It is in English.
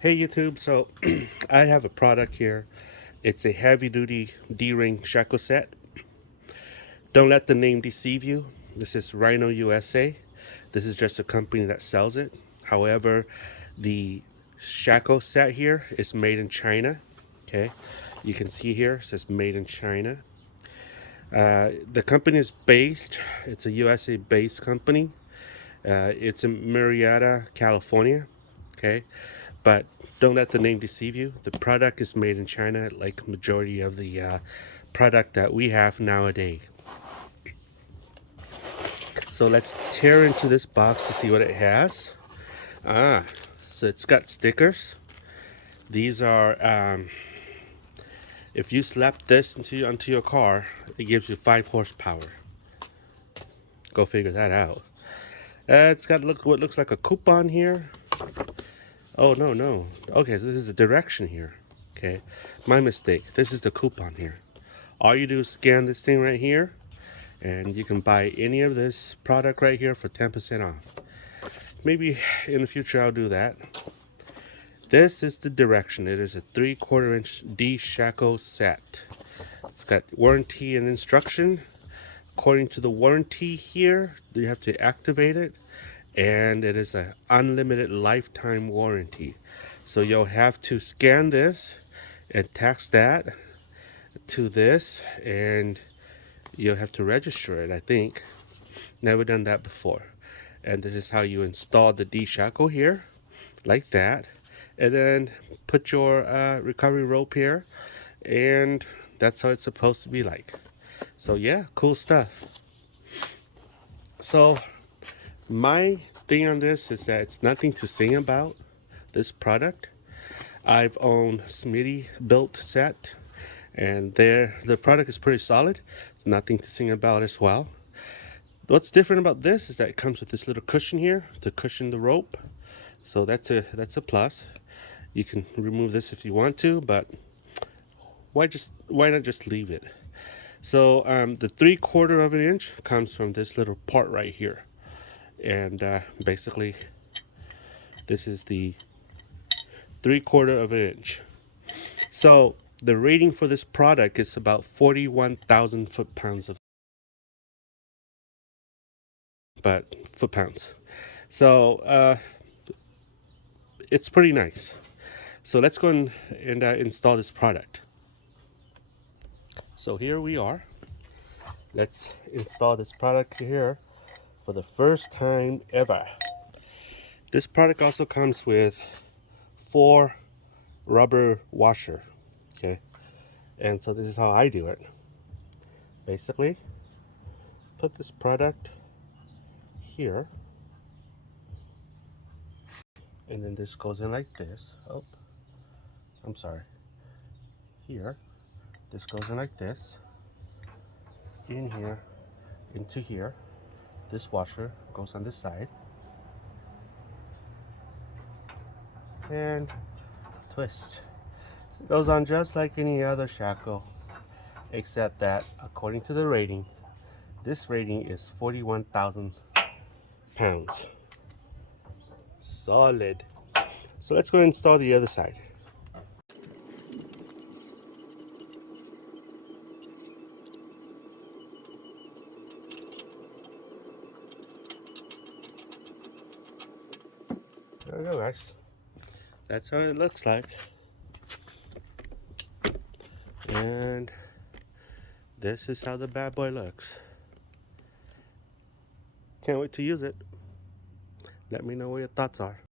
Hey YouTube, so I have a product here. It's a heavy duty D-ring shackle set. Don't let the name deceive you. This is Rhino USA. This is just a company that sells it. However, the shackle set here is made in China. Okay, you can see here it says made in China. The company is based, it's a USA based company. It's in Murrieta, California. Okay, but don't let the name deceive you. The product is made in China, like majority of the product that we have nowadays. So let's tear into this box to see what it has. Ah, so it's got stickers. These are, if you slap this onto your car, it gives you 5 horsepower. Go figure that out. It's got what looks like a coupon here. Oh, no. Okay, so this is a direction here. Okay, my mistake. This is the coupon here. All you do is scan this thing right here, and you can buy any of this product right here for 10% off. Maybe in the future I'll do that. This is the direction. It is a 3/4 inch D shackle set. It's got warranty and instruction. According to the warranty here, you have to activate it, and it is an unlimited lifetime warranty. So you'll have to scan this and attach that to this, and you'll have to register it, I think. Never done that before. And this is how you install the D-shackle here, like that. And then put your recovery rope here, and that's how it's supposed to be like. So yeah, cool stuff. So my thing on this is that it's nothing to sing about, this product. I've owned Smitty built set, and the product is pretty solid. It's nothing to sing about as well. What's different about this is that it comes with this little cushion here to cushion the rope. So that's a plus. You can remove this if you want to, but why not just leave it? So the 3/4 of an inch comes from this little part right here, and basically this is the 3/4 of an inch. So the rating for this product is about 41,000 foot-pounds of foot-pounds. So it's pretty nice. So let's go and install this product. So here we are. Let's install this product here for the first time ever. This product also comes with 4 rubber washer. Okay, and so this is how I do it. Basically, put this product here, and then this goes in like this. Oh, I'm sorry. Here, this goes in like this. In here, into here. This washer goes on this side, and twist. So it goes on just like any other shackle, except that according to the rating, this rating is 41,000 pounds. Solid. So let's go and install the other side. There we go, guys. That's how it looks like. And this is how the bad boy looks. Can't wait to use it. Let me know what your thoughts are.